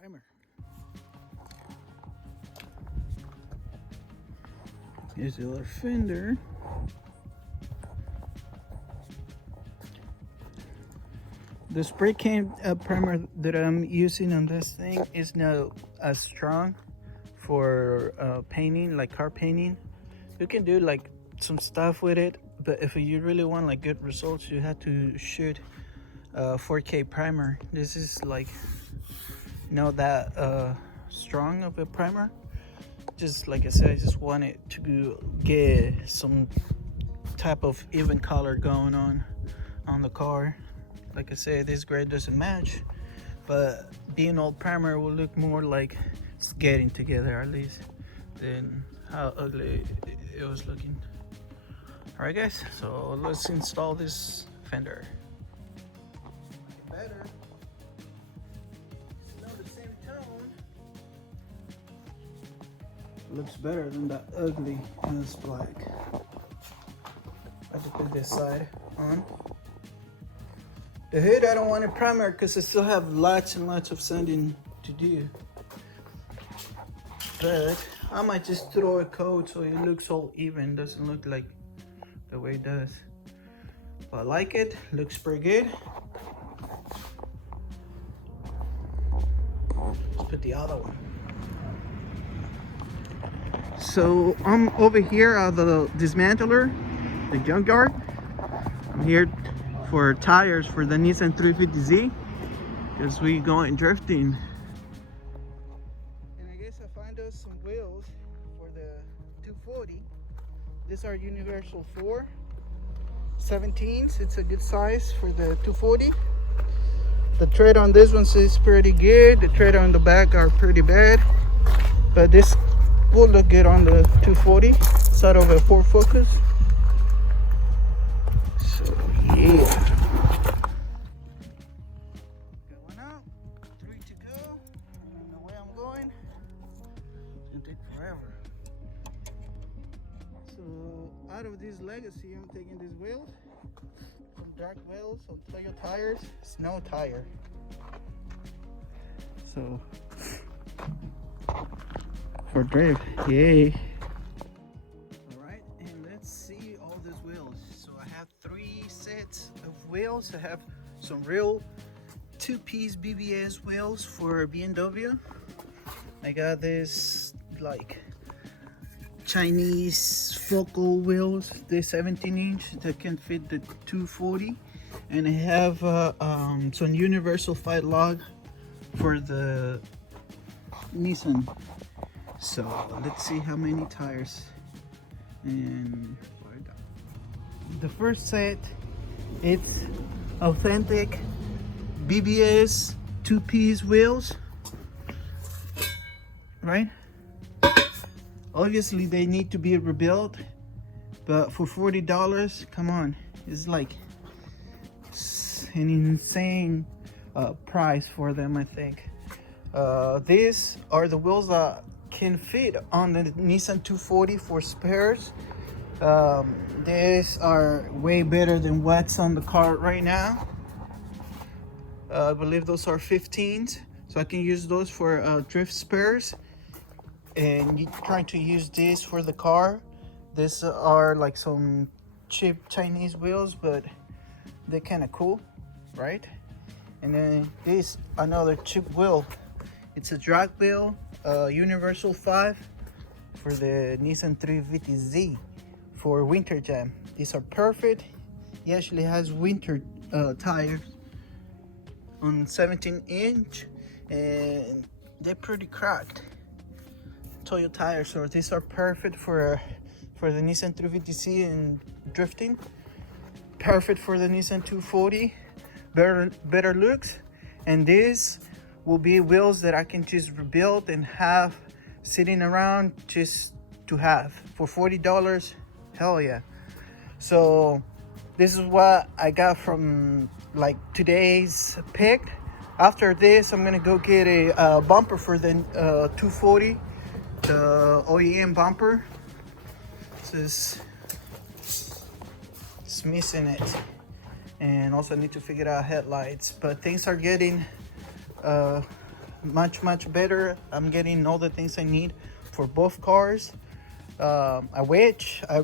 primer. Here's the other fender. The spray can primer that I'm using on this thing is not as strong for painting, like car painting. You can do like some stuff with it, but if you really want like good results, you have to shoot 4K primer. This is like not that strong of a primer. Just like I said, I just wanted to get some type of even color going on the car. Like I said, this gray doesn't match, but being old primer will look more like it's getting together at least than how ugly it was looking. All right, guys, so let's install this fender. Better. Smell the same tone. Looks better than that ugly ass black. I have to put this side on. The hood I don't want it primer because I still have lots and lots of sanding to do. But I might just throw a coat so it looks all even, doesn't look like the way it does. But I like it, looks pretty good. Let's put the other one. So I'm over here at the dismantler, the junkyard. I'm here for tires for the Nissan 350Z because we going drifting. And I guess I find us some wheels for the 240. These are Universal 4 17s. It's a good size for the 240. The tread on this one is pretty good. The tread on the back are pretty bad, but this will look good on the 240. It's out of a Ford Focus. So yeah. Going out, 3 to go. I don't know where I'm going. It's gonna take forever. So out of this Legacy, I'm taking these wheels. Some dark wheels, some Toyo tires, snow tire. So for drift, yay. Alright, and let's see all these wheels. So I have 3 sets of wheels. I have some real 2-piece BBS wheels for BMW. I got this like Chinese focal wheels, the 17-inch that can fit the 240, and I have some Universal 5 log for the Nissan. So let's see how many tires. And the first set, it's authentic BBS 2-piece wheels, right? Obviously they need to be rebuilt, but for $40, come on, it's like an insane price for them, I think. These are the wheels that can fit on the Nissan 240 for spares. These are way better than what's on the car right now. I believe those are 15s, so I can use those for drift spares. And you trying to use this for the car. These are like some cheap Chinese wheels, but they're kind of cool, right? And then this another cheap wheel. It's a drag wheel, Universal 5 for the Nissan 350Z for winter jam. These are perfect. It actually has winter tires on 17-inch, and they're pretty cracked. Toyo tires, so these are perfect for the Nissan 350Z and drifting. Perfect for the Nissan 240, better looks. And these will be wheels that I can just rebuild and have sitting around just to have for $40. Hell yeah. So this is what I got from like today's pick. After this, I'm gonna go get a bumper for the 240, the OEM bumper. It's missing it, and also need to figure out headlights. But things are getting much better. I'm getting all the things I need for both cars. I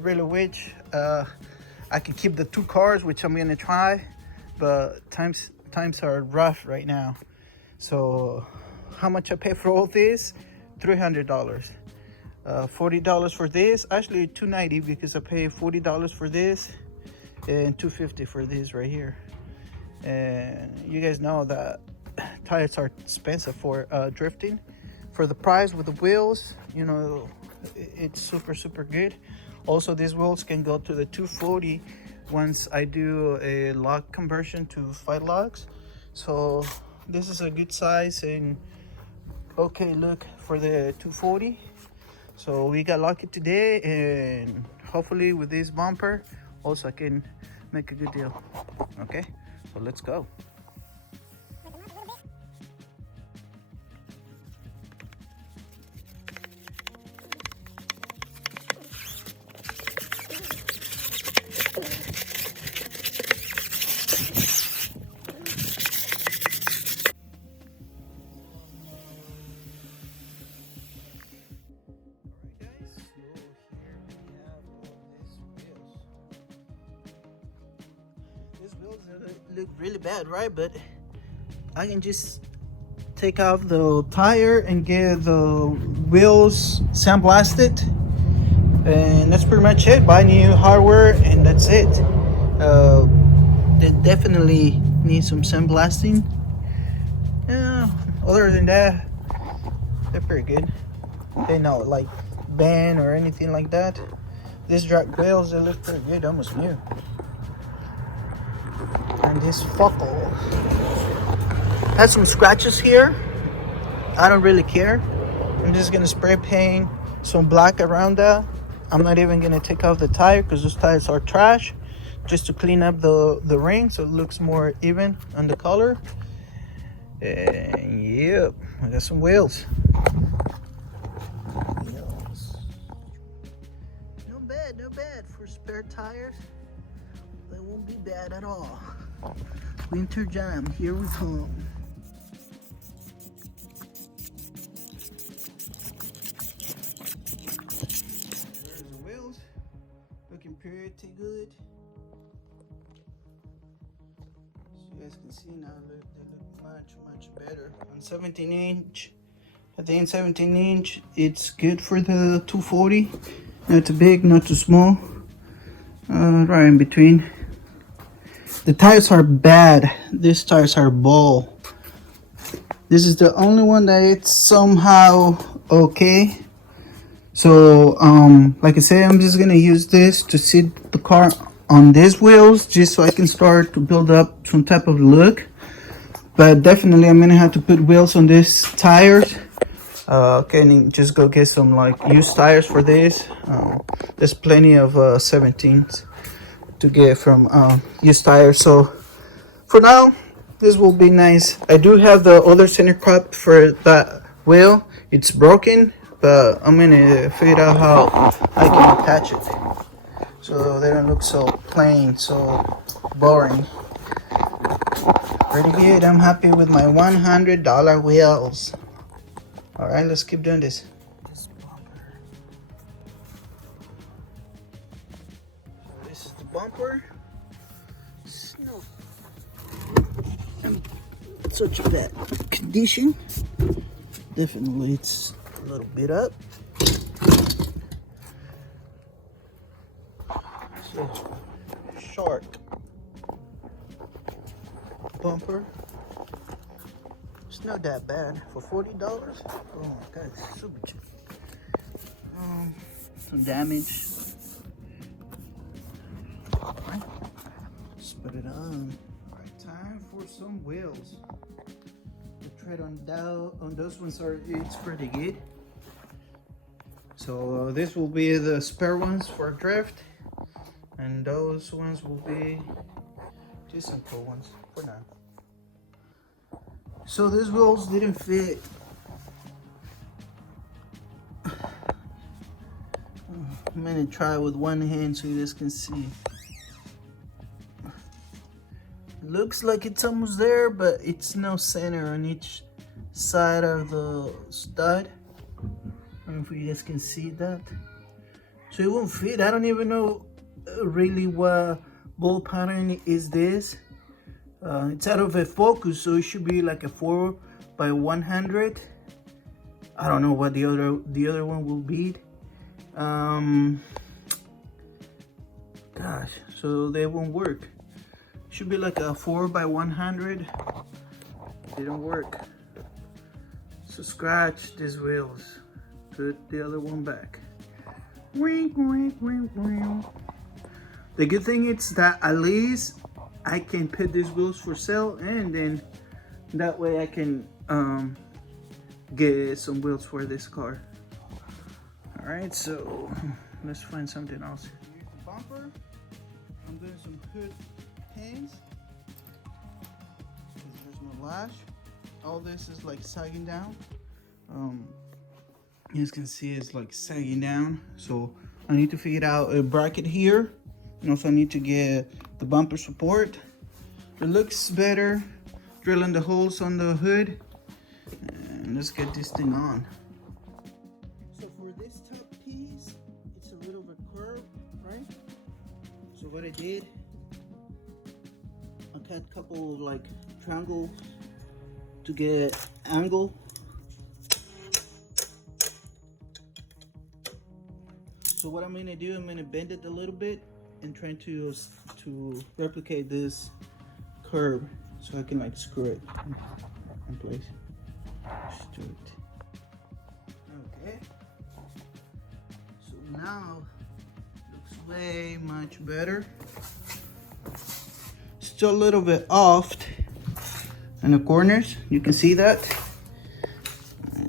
really wish I could keep the two cars, which I'm gonna try, but times are rough right now. So how much I pay for all this? $300. $40 for this, actually $290 because I pay $40 for this and $250 for this right here. And you guys know that tires are expensive for drifting. For the price with the wheels, you know, it's super good. Also, these wheels can go to the 240 once I do a lock conversion to 5 locks. So this is a good size and okay look for the 240. So we got lucky today, and hopefully with this bumper also I can make a good deal. Okay, so let's go. These wheels look really bad, right? But I can just take off the tire and get the wheels sandblasted, and that's pretty much it. Buy new hardware and that's it. They definitely need some sandblasting. Yeah, other than that, they're pretty good. They not like bend or anything like that. These drag wheels, they look pretty good, almost new. And this buckle has some scratches here. I don't really care. I'm just gonna spray paint some black around that. I'm not even gonna take off the tire because those tires are trash, just to clean up the ring so it looks more even on the color. And yep, I got some wheels. No bad for spare tires. They won't be bad at all. Winter jam, here we come. There's the wheels, looking pretty good. As you guys can see now, they look much better. On 17-inch, I think 17-inch, it's good for the 240. Not too big, not too small. Right in between. The tires are bad. These tires are ball. This is the only one that it's somehow okay. So like I said, I'm just gonna use this to sit the car on these wheels just so I can start to build up some type of look. But definitely I'm gonna have to put wheels on these tires. Can just go get some like used tires for this. There's plenty of 17s to get from used tires. So for now, this will be nice. I do have the other center cup for that wheel. It's broken, but I'm gonna figure out how I can attach it so they don't look so plain, so boring. Pretty good. I'm happy with my $100 wheels. All right, let's keep doing this. This is the bumper. It's not in such bad condition. Definitely, it's a little bit up. So, shark bumper. It's not that bad for $40. Oh my god, it's super cheap. Some damage. Alright, let's put it on. Alright, time for some wheels. The tread on those ones it's pretty good. So this will be the spare ones for drift, and those ones will be just some cool ones for now. So these wheels didn't fit. I'm gonna try with one hand so you guys can see. Looks like it's almost there, but it's no center on each side of the stud. I don't know if you guys can see that. So it won't fit. I don't even know really what bolt pattern is this. It's out of a focus, so it should be like a 4x100. I don't know what the other one will be. Gosh, so they won't work. Should be like a 4x100. They don't work. So scratch these wheels. Put the other one back. The good thing is that at least I can put these wheels for sale, and then that way I can get some wheels for this car. All right, so let's find something else. Here's the bumper. I'm doing some hood pins because there's no lash. All this is like sagging down. You guys can see it's like sagging down. So I need to figure out a bracket here. And also I need to get the bumper support. It looks better drilling the holes on the hood. And let's get this thing on. So for this top piece, it's a little bit curved, right? So what I did, I cut a couple like triangles to get angle. So what I'm gonna do, I'm gonna bend it a little bit and trying to replicate this curve so I can like screw it in place. Just do it. Okay. So now looks way much better. Still a little bit off in the corners. You can see that.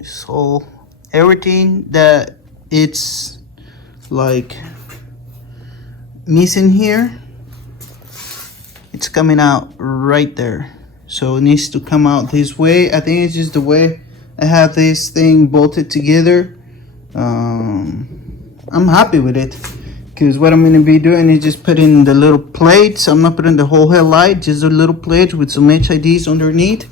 So everything that it's like missing here, it's coming out right there. So it needs to come out this way. I think it's just the way I have this thing bolted together. I'm happy with it because what I'm going to be doing is just putting the little plates. I'm not putting the whole headlight, just a little plate with some HIDs underneath.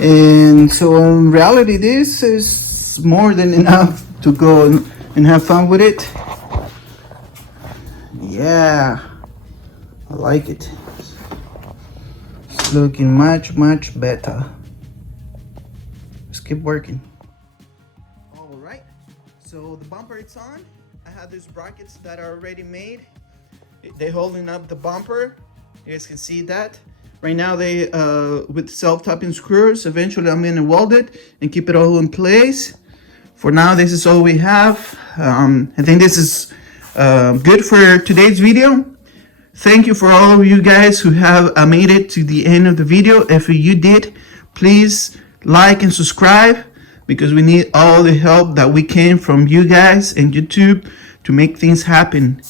And so in reality, this is more than enough to go and have fun with it. Yeah, I like it. It's looking much better. Let's keep working. All right, so the bumper it's on. I have these brackets that are already made. They're holding up the bumper. You guys can see that. Right now they with self-tapping screws. Eventually I'm gonna weld it and keep it all in place. For now, this is all we have. I think this is good for today's video. Thank you for all of you guys who have made it to the end of the video. If you did, please like and subscribe because we need all the help that we can from you guys and YouTube to make things happen.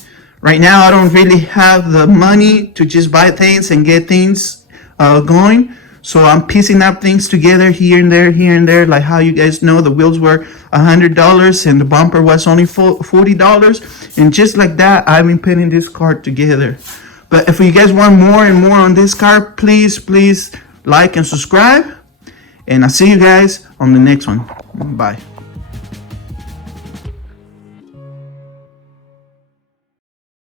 Right now, I don't really have the money to just buy things and get things going. So I'm piecing up things together here and there, like how you guys know the wheels were $100 and the bumper was only $40. And just like that, I've been putting this car together. But if you guys want more and more on this car, please like and subscribe. And I'll see you guys on the next one. Bye.